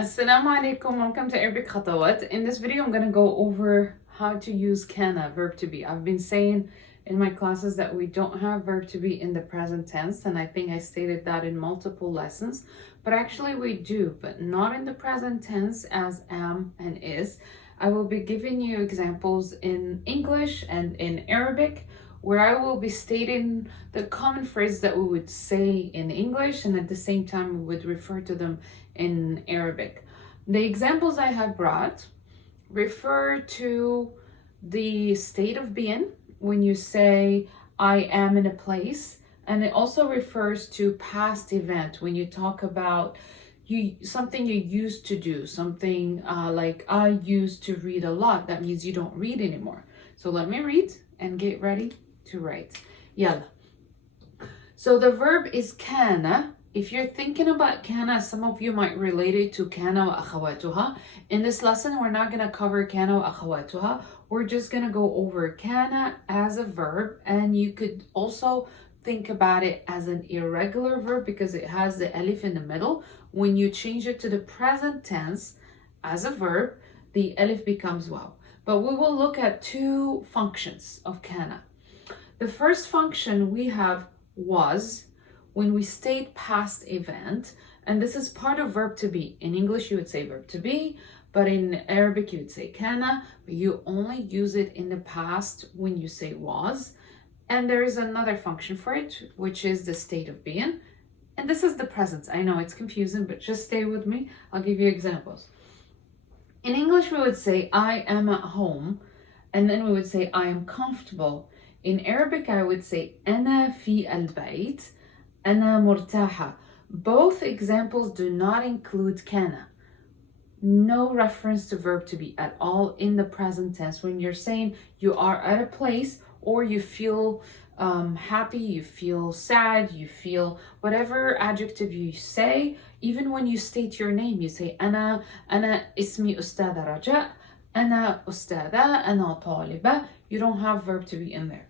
Assalamu alaikum, welcome to Arabic خطوات. In this video I'm going to go over how to use canna, verb to be. I've been saying in my classes that we don't have verb to be in the present tense, and I think I stated that in multiple lessons, but actually we do, but not in the present tense as am and is. I will be giving you examples in English and in Arabic where I will be stating the common phrases that we would say in English, and at the same time we would refer to them in Arabic. The examples I have brought refer to the state of being when you say I am in a place, and it also refers to past event when you talk about something you used to do, something like I used to read a lot. That means you don't read anymore. So let me read and get ready to write. Yalla. So the verb is canna. If you're thinking about canna, some of you might relate it to canna wa akhawatuha. In this lesson, we're not going to cover canna wa akhawatuha. We're just going to go over canna as a verb, and you could also think about it as an irregular verb because it has the alif in the middle. When you change it to the present tense as a verb, the alif becomes waw. But we will look at two functions of canna. The first function we have was when we state past event, and this is part of verb to be. In English you would say verb to be, but in Arabic you would say canna, but you only use it in the past when you say was. And there is another function for it, which is the state of being, and this is the present. I know it's confusing, but just stay with me. I'll give you examples. In English we would say I am at home, and then we would say I am comfortable. In Arabic I would say أنا في البيت, أنا مرتاحة. Both examples do not include canna. No reference to verb to be at all in the present tense. When you're saying you are at a place, or you feel happy, you feel sad, you feel whatever adjective you say, even when you state your name, you say أنا اسمي أستاذة رجاء, أنا أستاذة, أنا طالبة. You don't have verb to be in there.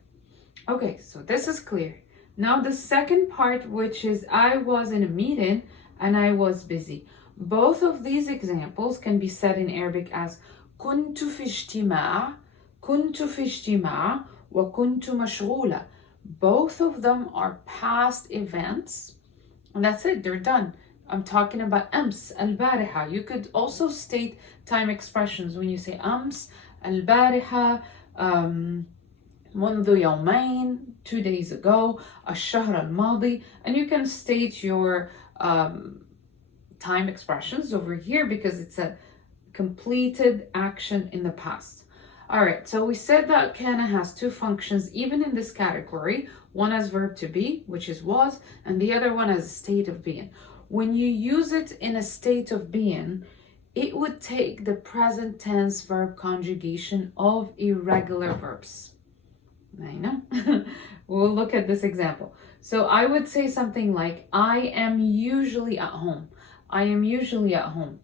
Okay, so this is clear. Now the second part, which is I was in a meeting and I was busy. Both of these examples can be said in Arabic as كنت في اجتماع, كنت في اجتماع, وكنت مشغولة. Both of them are past events, and that's it, they're done. I'm talking about أمس, البارحة. You could also state time expressions when you say أمس, البارحة, منذ يومين, 2 days ago, الشهر الماضي, and you can state your time expressions over here because it's a completed action in the past. All right, so we said that canna has two functions even in this category. One as verb to be, which is was, and the other one as a state of being. When you use it in a state of being, it would take the present tense verb conjugation of irregular verbs. I know. We'll look at this example. So I would say something like, I am usually at home. I am usually at home.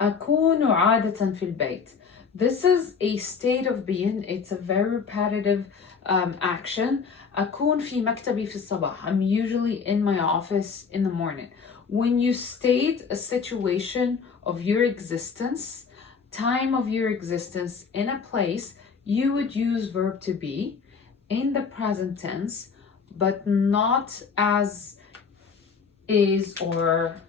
أكون عادة في البيت. This is a state of being. It's a very repetitive action. أكون في مكتبي في الصباح. I'm usually in my office in the morning. When you state a situation of your existence, time of your existence in a place, you would use verb to be in the present tense, but not as is or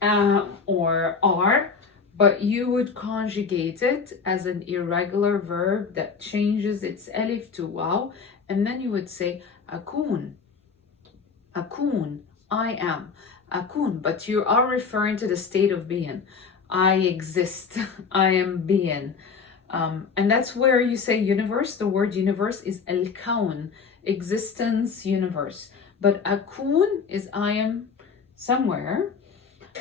are, but you would conjugate it as an irregular verb that changes its alif to waw, and then you would say أكون, أكون, I am, أكون, but you are referring to the state of being. I exist, I am being. And that's where you say universe. The word universe is الكون, existence, universe. But أكون is I am somewhere.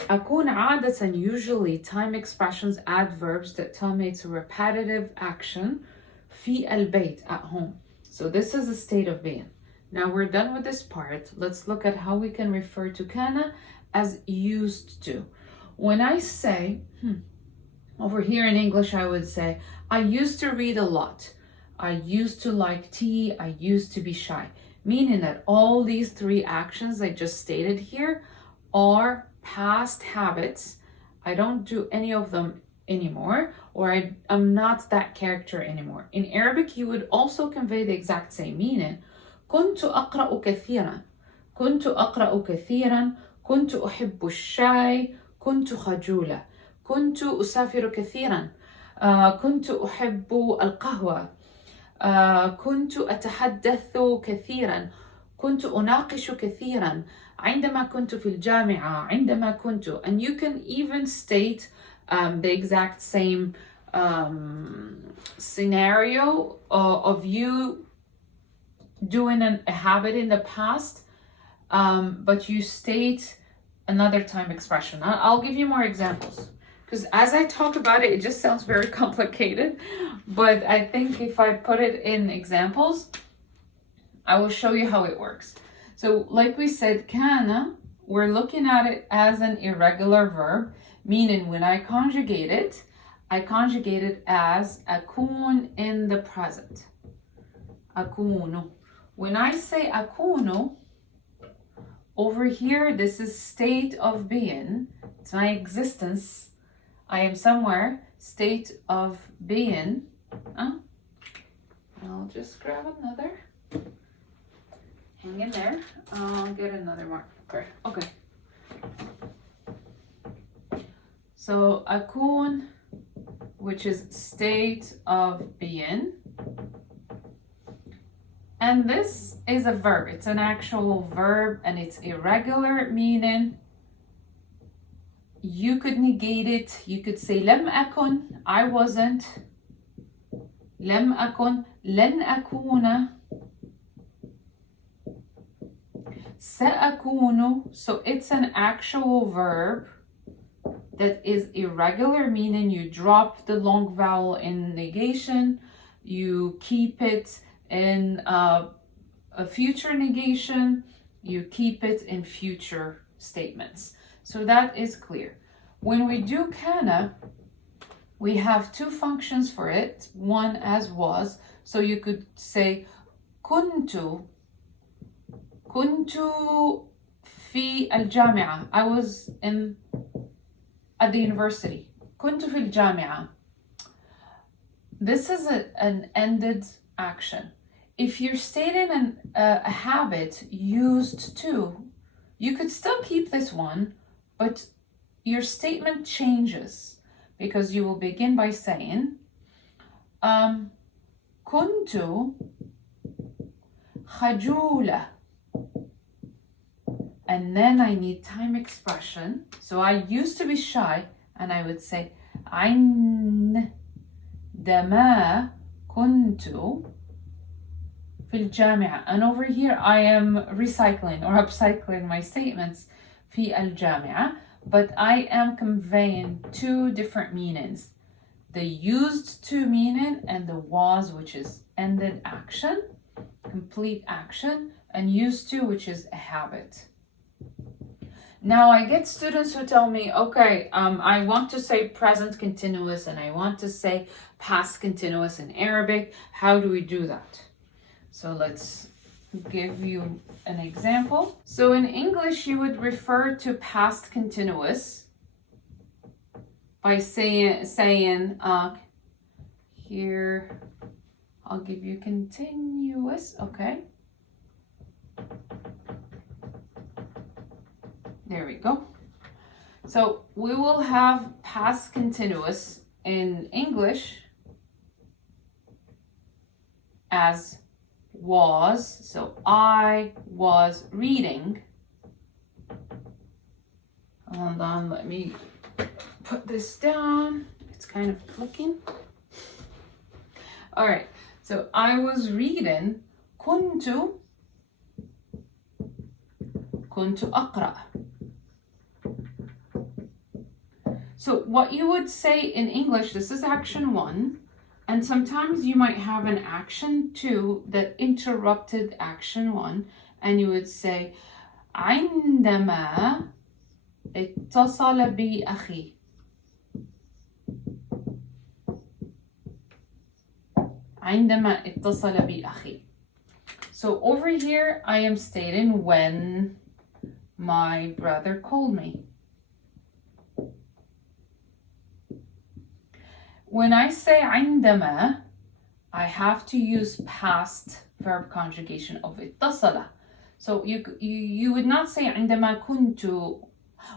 أكون عادة, usually time expressions add verbs that tell me it's a repetitive action. في البيت, at home. So this is a state of being. Now we're done with this part. Let's look at how we can refer to canna as used to. When I say, over here in English I would say, I used to read a lot. I used to like tea. I used to be shy. Meaning that all these three actions I just stated here are past habits I don't do any of them anymore, or I'm not that character anymore. In Arabic, you would also convey the exact same meaning. كنت أقرأ كثيرا. كنت أقرأ كثيرا. كنت أحب الشاي. كنت خجولة. كنت أسافر كثيرا. كنت أحب القهوة. كنت أتحدث كثيرا. كنت أناقش كثيرا. عندما كنت في الجامعة. عندما كنت. And you can even state the exact same scenario of you doing a habit in the past, but you state another time expression. I'll give you more examples, because as I talk about it, it just sounds very complicated, but I think if I put it in examples, I will show you how it works. So like we said, canna, we're looking at it as an irregular verb, meaning when I conjugate it as أكون in the present. أكون. When I say أكون, over here, this is state of being. It's my existence. I am somewhere. State of being. I'll just grab another. Hang in there. I'll get another marker. Okay. So أكون, which is state of being. And this is a verb. It's an actual verb and it's irregular, meaning you could negate it. You could say لم أكن, I wasn't. لم أكن, لن أكون. سأكون. So it's an actual verb that is irregular, meaning you drop the long vowel in negation, you keep it in a future negation, you keep it in future statements. So that is clear. When we do canna, we have two functions for it. One as was, so you could say كنت في الجامعة. I was at the university. كنت في الجامعة. This is an ended action. If you're stating a habit used to, you could still keep this one, but your statement changes because you will begin by saying كنت خجولة. And then I need time expression. So I used to be shy and I would say عندما كنت في الجامعة. And over here I am recycling or upcycling my statements في الجامعة, but I am conveying two different meanings. The used to meaning and the was, which is ended action, complete action, and used to, which is a habit. Now I get students who tell me, okay, I want to say present continuous and I want to say past continuous in Arabic. How do we do that? So let's give you an example. So in English, you would refer to past continuous by saying here, I'll give you continuous, okay? There we go. So we will have past continuous in English as was. So I was reading. Hold on, let me put this down. It's kind of clicking. All right, so I was reading. كنت أقرأ. So what you would say in English, this is action 1, and sometimes you might have an action 2 that interrupted action 1, and you would say عندما اتصل بي أخي. عندما اتصل بي أخي. So over here I am stating when my brother called me. when I say عندما, I have to use past verb conjugation of اتصل. So you would not say عندما كنت.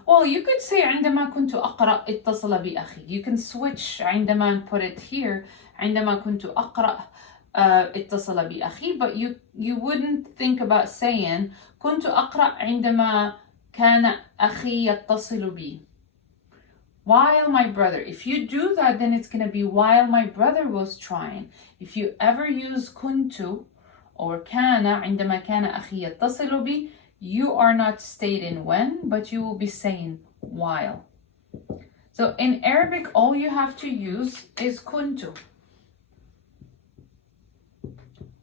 Well, you could say عندما كنت أقرأ اتصل بأخي. You can switch عندما and put it here. عندما كنت أقرأ اتصل بأخي. But you wouldn't think about saying كنت أقرأ عندما كان أخي يتصل بي. While my brother. If you do that, then it's going to be while my brother was trying. If you ever use كنت or كان عندما كان أخي يتصل بي, you are not stating when, but you will be saying while. So in Arabic, all you have to use is كنت.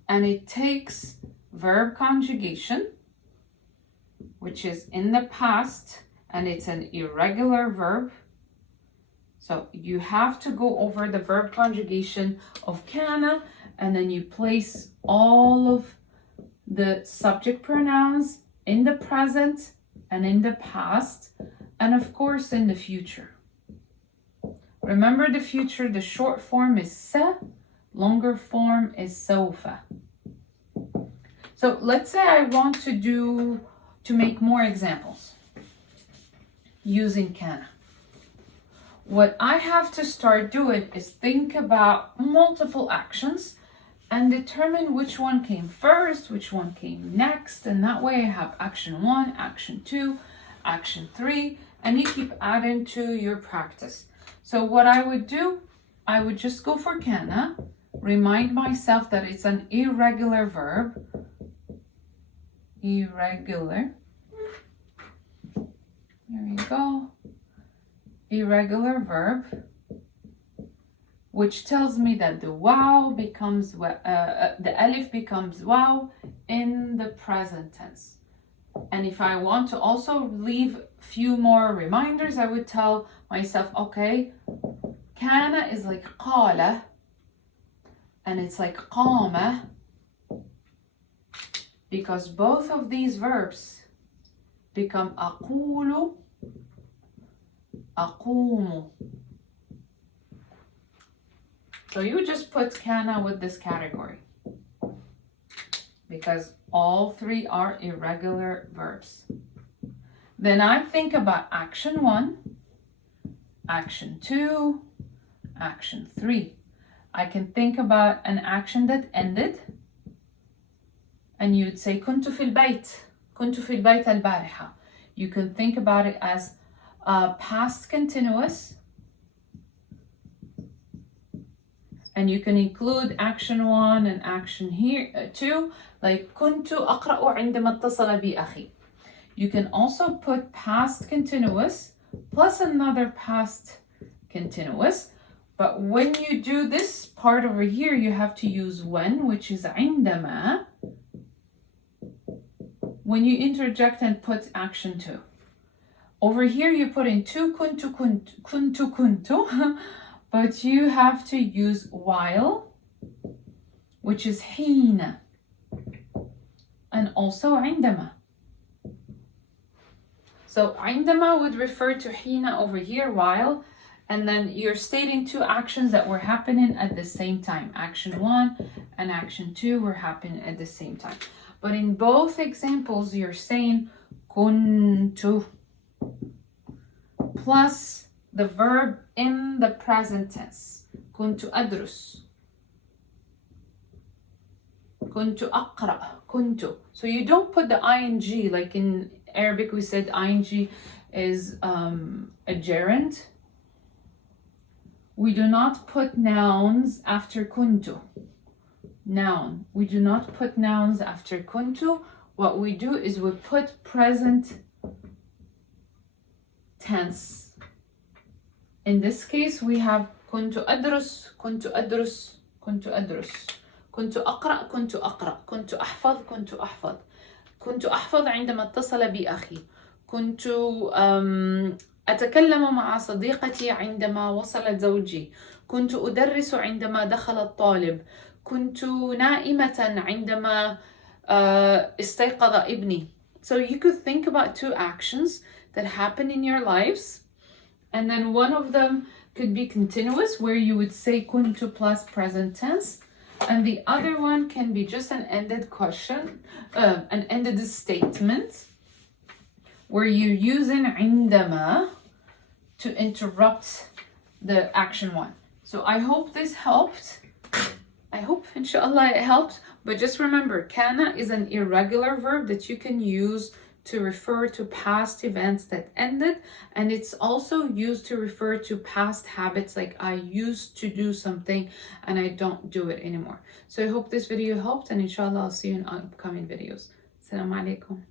And it takes verb conjugation, which is in the past, and it's an irregular verb. So you have to go over the verb conjugation of canna, and then you place all of the subject pronouns in the present and in the past, and of course in the future. Remember the future, the short form is sa, longer form is sawfa. So let's say I want to make more examples using canna. What I have to start doing is think about multiple actions and determine which one came first, which one came next, and that way I have action 1, action 2, action 3, and you keep adding to your practice. So what I would do, I would just go for canna, remind myself that it's an irregular verb, irregular, there you go, irregular verb, which tells me that the wow becomes the alif becomes wow in the present tense. And if I want to also leave a few more reminders, I would tell myself, okay, canna is like qala, and it's like qama, because both of these verbs become aqulu, aqumu. So you just put canna with this category because all three are irregular verbs. Then I think about action 1, action 2, action 3. I can think about an action that ended, and you'd say كنت في البيت, كنت في البيت البارحة. You can think about it as past continuous, and you can include action 1 and action here 2, like كنت أقرأ عندما اتصل بي أخي. You can also put past continuous plus another past continuous, but when you do this part over here, you have to use when, which is عندما, when you interject and put action 2. Over here you put in 2 kuntu, but you have to use while, which is حين, and also عندما. So عندما would refer to حين over here, while, and then you're stating 2 actions that were happening at the same time. Action 1 and action 2 were happening at the same time. But in both examples, you're saying كنت plus the verb in the present tense. كنت أدرس, كنت أقرأ, كنت. So you don't put the ing, like in Arabic we said ing is a gerund. We do not put nouns after كنت. Noun. We do not put nouns after كنت. What we do is we put present tense. In this case we have كنت أدرس, كنت أدرس, كنت أدرس, كنت أقرأ, كنت أقرأ, كنت أحفظ, كنت أحفظ, كنت أحفظ عندما اتصل بي أخي, كنت أتكلم مع صديقتي عندما وصل زوجي, كنت أدرس عندما دخل الطالب, كنت نائمة عندما استيقظ ابني. So you could think about 2 actions that happen in your lives, and then one of them could be continuous, where you would say كنت plus present tense. And the other one can be just an ended question, an ended statement, where you're using عندما to interrupt the action one. So I hope this helped. I hope, inshallah, it helped. But just remember, canna is an irregular verb that you can use to refer to past events that ended, and it's also used to refer to past habits, like I used to do something and I don't do it anymore. So I hope this video helped, and inshallah I'll see you in upcoming videos. Assalamu alaikum.